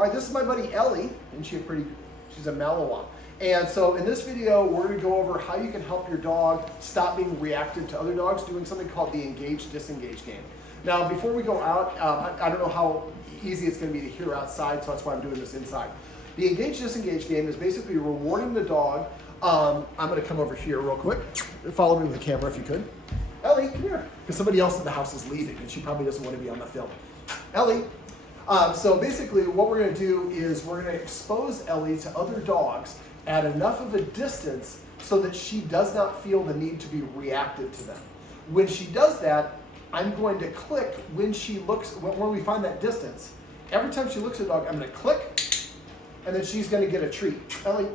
All right, this is my buddy Ellie, and she's a Malinois. And so in this video, we're going to go over how you can help your dog stop being reactive to other dogs doing something called the engage-disengage game. Now, before we go out, I don't know how easy it's going to be to hear outside, so that's why I'm doing this inside. The engage-disengage game is basically rewarding the dog. I'm going to come over here real quick. Follow me with the camera if you could. Ellie, come here. Because somebody else in the house is leaving, and she probably doesn't want to be on the film. Ellie. So basically what we're going to do is we're going to expose Ellie to other dogs at enough of a distance so that she does not feel the need to be reactive to them. When she does that, I'm going to click when she looks, when we find that distance. Every time she looks at a dog, I'm going to click, and then she's going to get a treat. Ellie.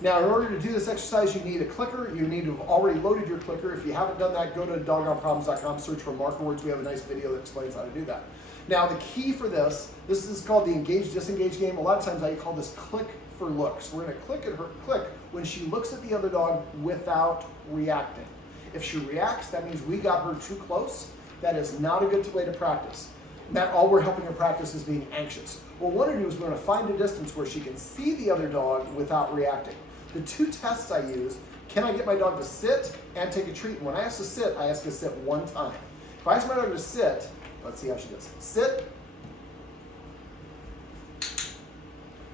Now, in order to do this exercise, you need a clicker. You need to have already loaded your clicker. If you haven't done that, go to doggonproblems.com, search for marker words. We have a nice video that explains how to do that. Now, the key for this is called the engage-disengage game. A lot of times I call this click for looks. We're going to click when she looks at the other dog without reacting. If she reacts, that means we got her too close. That is not a good way to practice. All we're helping her practice is being anxious. What we want to do is we're going to find a distance where she can see the other dog without reacting. The two tests I use, can I get my dog to sit and take a treat? And when I ask to sit, I ask to sit one time. If I ask my dog to sit, let's see how she does. Sit,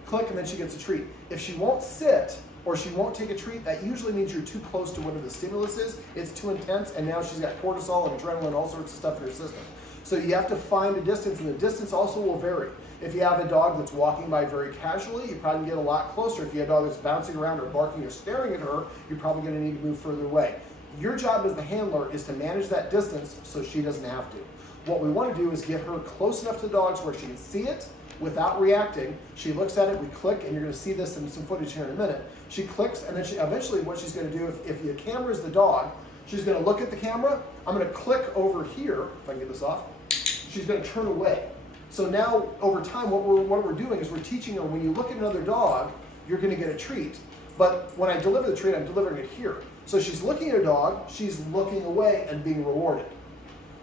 click, and then she gets a treat. If she won't sit or she won't take a treat, that usually means you're too close to whatever the stimulus is. It's too intense, and now she's got cortisol and adrenaline, all sorts of stuff in her system. So you have to find a distance, and the distance also will vary. If you have a dog that's walking by very casually, you probably can get a lot closer. If you have a dog that's bouncing around or barking or staring at her, you're probably going to need to move further away. Your job as the handler is to manage that distance so she doesn't have to. What we want to do is get her close enough to the dogs where she can see it without reacting. She looks at it, we click, and you're going to see this in some footage here in a minute. She clicks, and then eventually what she's going to do, if the camera is the dog, she's going to look at the camera. I'm going to click over here, if I can get this off. She's going to turn away. So now, over time, what we're doing is we're teaching her, when you look at another dog, you're going to get a treat. But when I deliver the treat, I'm delivering it here. So she's looking at a dog, she's looking away and being rewarded.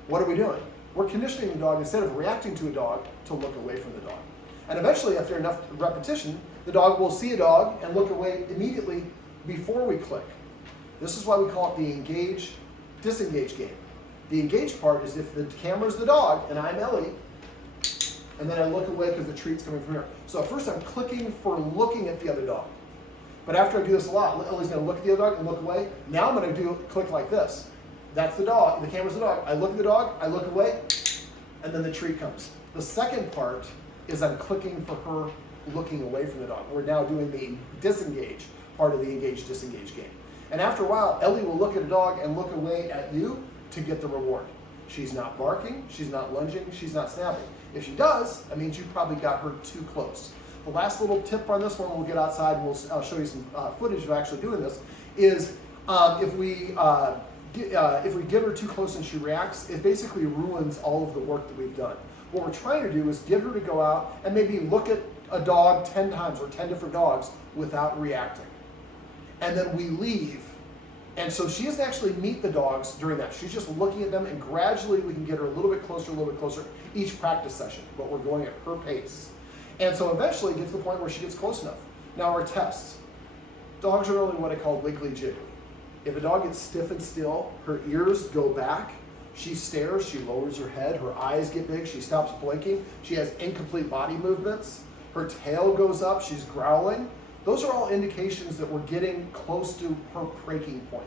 What are we doing? We're conditioning the dog, instead of reacting to a dog, to look away from the dog. And eventually, after enough repetition, the dog will see a dog and look away immediately before we click. This is why we call it the engage-disengage game. The engage part is if the camera's the dog and I'm Ellie, and then I look away because the treat's coming from here. So at first I'm clicking for looking at the other dog. But after I do this a lot, Ellie's going to look at the other dog and look away. Now I'm going to click like this. That's the dog. The camera's the dog. I look at the dog, I look away, and then the treat comes. The second part is I'm clicking for her looking away from the dog. We're now doing the disengage part of the engage-disengage game. And after a while, Ellie will look at a dog and look away at you to get the reward. She's not barking, she's not lunging, she's not snapping. If she does, that means you probably got her too close. The last little tip on this one, we'll get outside and I'll show you some footage of actually doing this, is if we get her too close and she reacts, it basically ruins all of the work that we've done. What we're trying to do is get her to go out and maybe look at a dog 10 times or 10 different dogs without reacting. And then we leave. And so she doesn't actually meet the dogs during that. She's just looking at them, and gradually we can get her a little bit closer each practice session, but we're going at her pace. And so eventually it gets to the point where she gets close enough. Now our tests. Dogs are really what I call wiggly jiggly. If a dog gets stiff and still, her ears go back, she stares, she lowers her head, her eyes get big, she stops blinking, she has incomplete body movements, her tail goes up, she's growling. Those are all indications that we're getting close to her breaking point.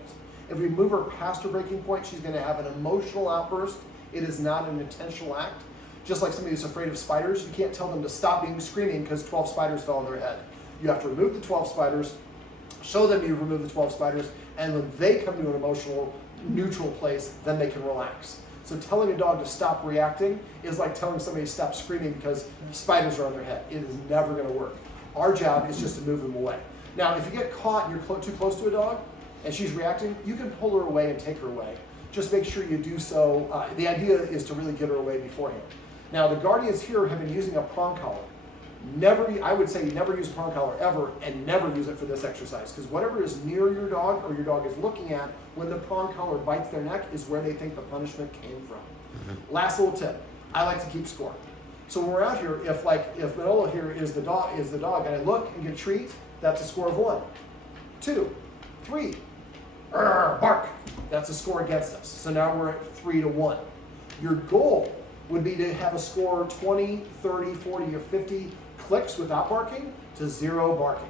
If we move her past her breaking point, she's going to have an emotional outburst. It is not an intentional act. Just like somebody who's afraid of spiders, you can't tell them to stop screaming because 12 spiders fell on their head. You have to remove the 12 spiders, show them you remove the 12 spiders, and when they come to an emotional, neutral place, then they can relax. So telling a dog to stop reacting is like telling somebody to stop screaming because spiders are on their head. It is never going to work. Our job is just to move them away. Now, if you get caught and you're too close to a dog and she's reacting, you can pull her away and take her away. Just make sure you do so. The idea is to really get her away beforehand. Now, the guardians here have been using a prong collar. I would say never use a prong collar ever, and never use it for this exercise, because whatever is near your dog or your dog is looking at when the prong collar bites their neck is where they think the punishment came from. Last little tip, I like to keep score. So when we're out here, if Manolo here is the dog, and I look and get a treat, that's a score of 1, 2, 3. Bark. That's a score against us. So now we're at 3-1. Your goal would be to have a score 20, 30, 40, or 50 clicks without barking to 0 barking.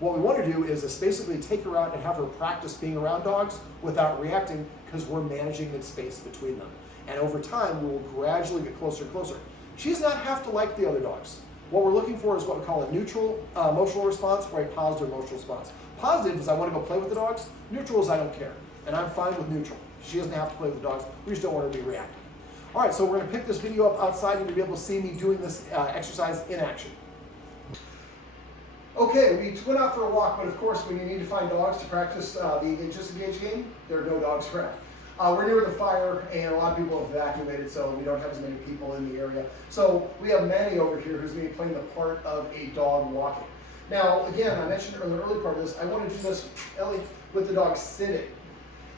What we want to do is basically take her out and have her practice being around dogs without reacting, because we're managing the space between them. And over time, we will gradually get closer and closer. She does not have to like the other dogs. What we're looking for is what we call a neutral emotional response or a positive emotional response. Positive is I want to go play with the dogs. Neutral is I don't care. And I'm fine with neutral. She doesn't have to play with the dogs. We just don't want her to be reactive. All right, so we're going to pick this video up outside. You're going to be able to see me doing this exercise in action. Okay, we went out for a walk, but of course when you need to find dogs to practice the Disengage game, there are no dogs around. We're near the fire, and a lot of people have evacuated, so we don't have as many people in the area. So we have Manny over here who's going to be playing the part of a dog walking. Now, again, I mentioned in the early part of this, I want to do this, Ellie, with the dog sitting.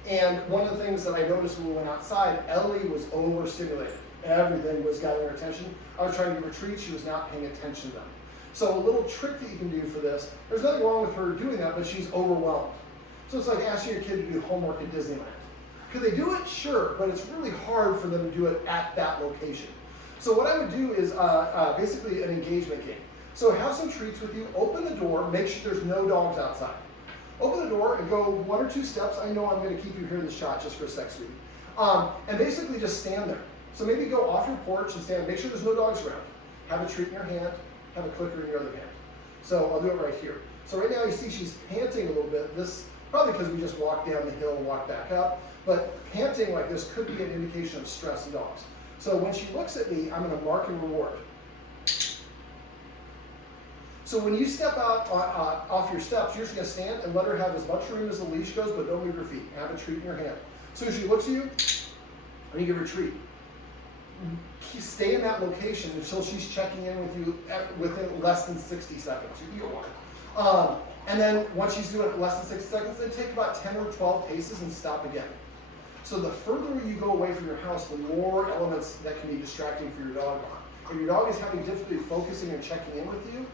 And one of the things that I noticed when we went outside, Ellie was overstimulated. Everything was gathering her attention. I was trying to give her treats, she was not paying attention to them. So a little trick that you can do for this, there's nothing wrong with her doing that, but she's overwhelmed. So it's like asking your kid to do homework at Disneyland. Could they do it? Sure, but it's really hard for them to do it at that location. So what I would do is basically an engagement game. So have some treats with you, open the door, make sure there's no dogs outside. Open the door and go 1 or 2 steps. I know I'm going to keep you here in the shot just for a sec, sweetie. And basically just stand there. So maybe go off your porch and stand, make sure there's no dogs around. Have a treat in your hand, have a clicker in your other hand. So I'll do it right here. So right now you see she's panting a little bit. This probably because we just walked down the hill and walked back up. But panting like this could be an indication of stress in dogs. So when she looks at me, I'm going to mark and reward. So when you step out off your steps, you're just going to stand and let her have as much room as the leash goes, but don't leave her feet. Have a treat in your hand. As soon as she looks at you, and you give her a treat. Stay in that location until she's checking in with you within less than 60 seconds. You can go on. And then once she's doing it less than 60 seconds, then take about 10 or 12 paces and stop again. So the further you go away from your house, the more elements that can be distracting for your dog are. If your dog is having difficulty focusing or checking in with you,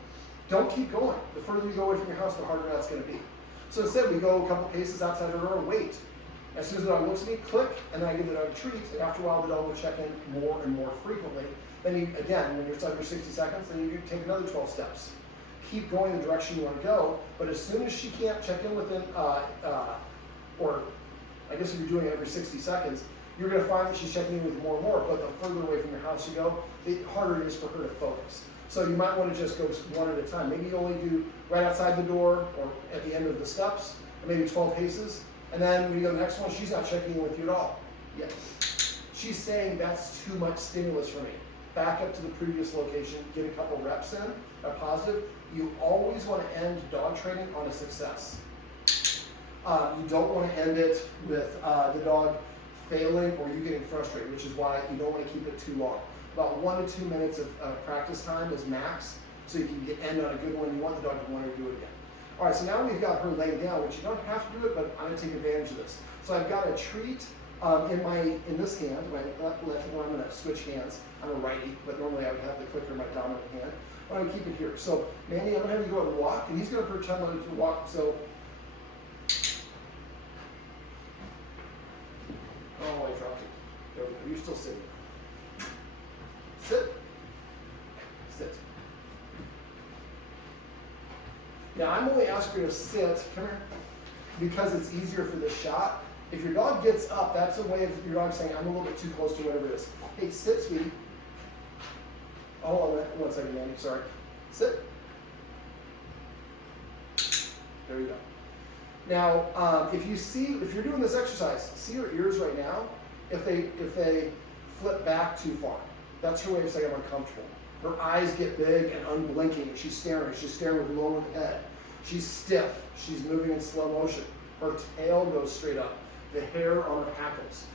don't keep going. The further you go away from your house, the harder that's going to be. So instead, we go a couple paces outside her door and wait. As soon as the dog looks at me, click, and then I give the dog a treat, and after a while the dog will check in more and more frequently. Then you, again, when you're under 60 seconds, then you take another 12 steps. Keep going the direction you want to go, but as soon as she can't check in within, or I guess if you're doing it every 60 seconds, you're going to find that she's checking in with more and more, but the further away from your house you go, the harder it is for her to focus. So you might want to just go one at a time. Maybe you only do right outside the door or at the end of the steps, or maybe 12 paces. And then when you go to the next one, she's not checking in with you at all. Yet. She's saying that's too much stimulus for me. Back up to the previous location, get a couple reps in, a positive. You always want to end dog training on a success. You don't want to end it with the dog failing or you getting frustrated, which is why you don't want to keep it too long. About 1 to 2 minutes of practice time is max, so you can end on a good one. You want the dog to want to do it again. All right, so now we've got her laying down, which you don't have to do it, but I'm going to take advantage of this. So I've got a treat in this hand, my left hand. I'm going to switch hands. I'm a righty, but normally I would have the clicker in my dominant hand. I'm going to keep it here. So Manny, I'm going to have you go out and walk, and he's going to pretend like to walk. So, oh, I dropped it. There we go. You're still sitting. Sit. Sit. Now, I'm only asking you to sit, come here, because it's easier for the shot. If your dog gets up, that's a way of your dog saying, I'm a little bit too close to whatever it is. Hey, sit, sweetie. Oh, hold on 1 second, Manny, sorry. Sit. There you go. Now, if you're doing this exercise, see her ears right now? If they flip back too far, that's her way of saying I'm uncomfortable. Her eyes get big and unblinking, and she's staring with lowered head. She's stiff, she's moving in slow motion. Her tail goes straight up. The hair on her hackles.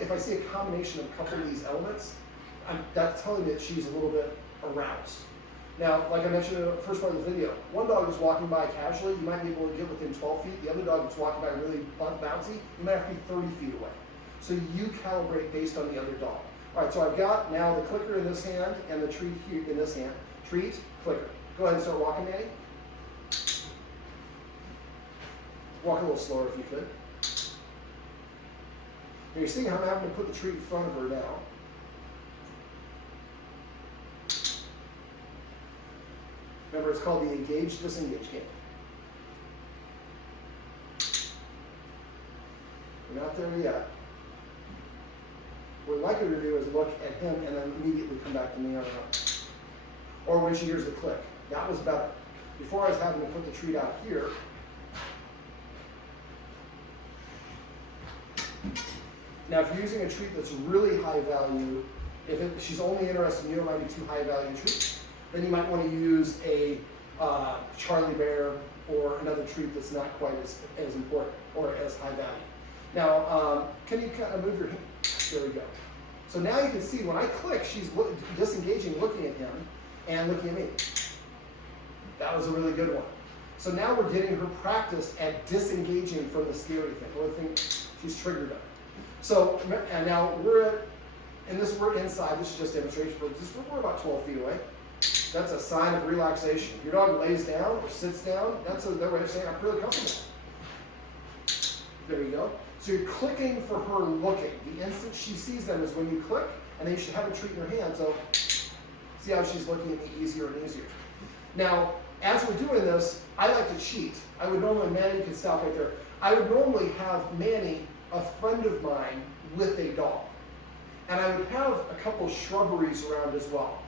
If I see a combination of a couple of these elements, that's telling me that she's a little bit aroused. Now, like I mentioned in the first part of the video, one dog is walking by casually, you might be able to get within 12 feet. The other dog that's walking by really bouncy, you might have to be 30 feet away. So you calibrate based on the other dog. All right, so I've got now the clicker in this hand and the treat here in this hand. Treat, clicker. Go ahead and start walking, Manny. Walk a little slower if you could. Now you're seeing how I'm having to put the treat in front of her now. Remember, it's called the engage-disengage game. We're not there yet. What I'd like her to do is look at him and then immediately come back to me on her own. Or when she hears the click. That was better. Before I was having to put the treat out here. Now, if you're using a treat that's really high value, if she's only interested in you, it might be too high value treat, then you might want to use a Charlie Bear or another treat that's not quite as important or as high value. Now, can you kind of move your hand? There we go. So now you can see when I click, she's disengaging, looking at him, and looking at me. That was a really good one. So now we're getting her practiced at disengaging from the scary thing, or the thing she's triggered on. So, and now we're inside, this is just demonstration purposes, we're about 12 feet away. That's a sign of relaxation. If your dog lays down or sits down, that's their way of saying, I'm really comfortable. There you go. So you're clicking for her looking. The instant she sees them is when you click, and then you should have a treat in your hand. So see how she's looking at me easier and easier. Now, as we're doing this, I like to cheat. I would normally, Manny can stop right there. I would normally have Manny, a friend of mine, with a dog. And I would have a couple shrubberies around as well.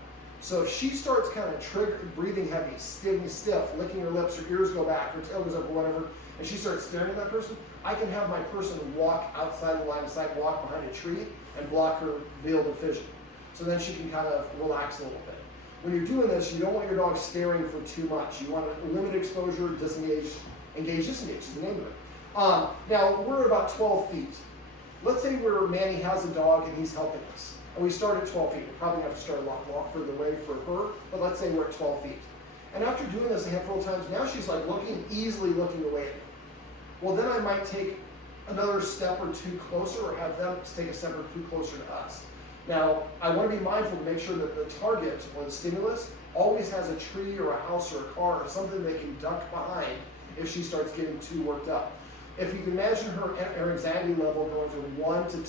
So if she starts kind of breathing heavy, getting stiff, licking her lips, her ears go back, her tail goes up or whatever, and she starts staring at that person, I can have my person walk outside the line of sight, walk behind a tree, and block her field of vision. So then she can kind of relax a little bit. When you're doing this, you don't want your dog staring for too much. You want to limit exposure, disengage, engage, disengage is the name of it. Now, we're about 12 feet. Let's say where Manny has a dog and he's helping us. And we start at 12 feet. We probably have to start a lot further away for her, but let's say we're at 12 feet. And after doing this a handful of times, now she's like easily looking away at me. Well, then I might take another step or two closer, or have them take a step or two closer to us. Now, I want to be mindful to make sure that the target or the stimulus always has a tree or a house or a car or something they can duck behind if she starts getting too worked up. If you can imagine her anxiety level going from 1 to 10.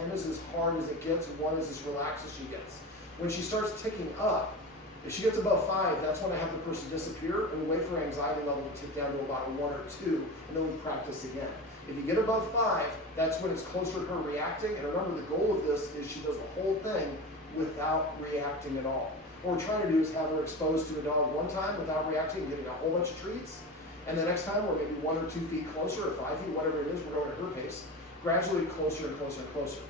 10 is as hard as it gets, 1 is as relaxed as she gets. When she starts ticking up, if she gets above 5, that's when I have the person disappear and wait for her anxiety level to tick down to about a 1 or 2, and then we practice again. If you get above 5, that's when it's closer to her reacting, and remember the goal of this is she does the whole thing without reacting at all. What we're trying to do is have her exposed to the dog one time without reacting, getting a whole bunch of treats, and the next time we're maybe 1 or 2 feet closer, or 5 feet, whatever it is, we're going at her pace, gradually closer and closer and closer.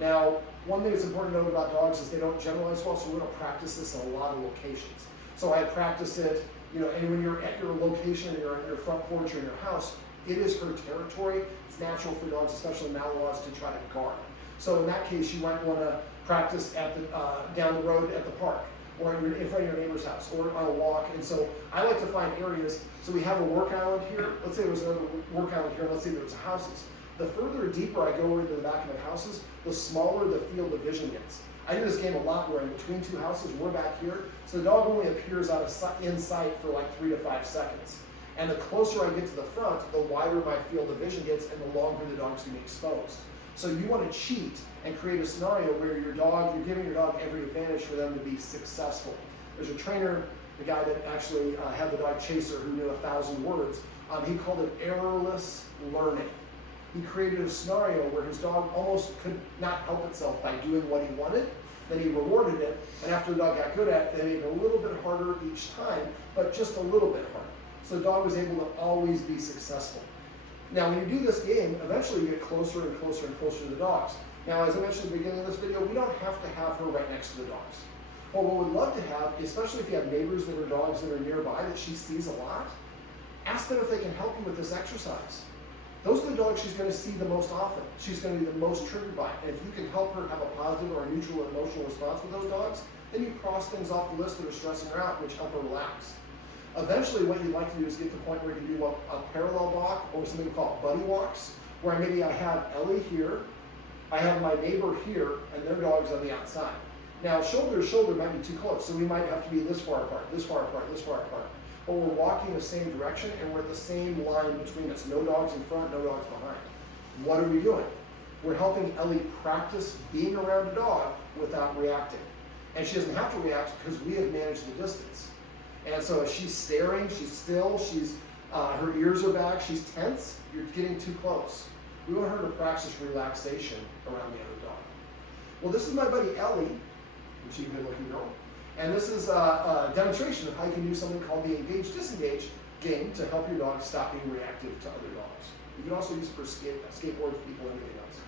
Now, one thing that's important to note about dogs is they don't generalize well, so we don't practice this in a lot of locations. So I practice it, and when you're at your location, or you're on your front porch or in your house, it is her territory. It's natural for dogs, especially Malinois, to try to guard. So in that case, you might want to practice at the down the road at the park, or in front of your neighbor's house, or on a walk. And so I like to find areas. So we have a work island here. Let's say there was another work island here. Let's say there was houses. The further deeper I go into the back of the houses, the smaller the field of vision gets. I do this game a lot where in between two houses, we're back here. So the dog only appears in sight for like 3 to 5 seconds. And the closer I get to the front, the wider my field of vision gets and the longer the dog's going to be exposed. So you want to cheat and create a scenario where you're giving your dog every advantage for them to be successful. There's a trainer, the guy that actually had the dog Chaser, who knew 1,000 words. He called it errorless learning. He created a scenario where his dog almost could not help itself by doing what he wanted. Then he rewarded it, and after the dog got good at it, they made it a little bit harder each time, but just a little bit harder. So the dog was able to always be successful. Now, when you do this game, eventually you get closer and closer and closer to the dogs. Now, as I mentioned at the beginning of this video, we don't have to have her right next to the dogs. Well, what we'd love to have, especially if you have neighbors that are dogs that are nearby that she sees a lot, ask them if they can help you with this exercise. Those are the dogs she's going to see the most often. She's going to be the most triggered by. And if you can help her have a positive or a neutral or emotional response with those dogs, then you cross things off the list that are stressing her out, which help her relax. Eventually, what you'd like to do is get to the point where you can do a parallel walk or something we call buddy walks, where maybe I have Ellie here, I have my neighbor here and their dog's on the outside. Now, shoulder to shoulder might be too close, so we might have to be this far apart, this far apart, this far apart. But we're walking the same direction and we're at the same line between us. No dogs in front, no dogs behind. What are we doing? We're helping Ellie practice being around a dog without reacting. And she doesn't have to react because we have managed the distance. And so if she's staring, she's still, her ears are back, she's tense, you're getting too close. We want her to practice relaxation around the other dog. Well, this is my buddy Ellie, which is a good looking girl. And this is a demonstration of how you can do something called the engage-disengage game to help your dog stop being reactive to other dogs. You can also use it for skateboards, people, anything else.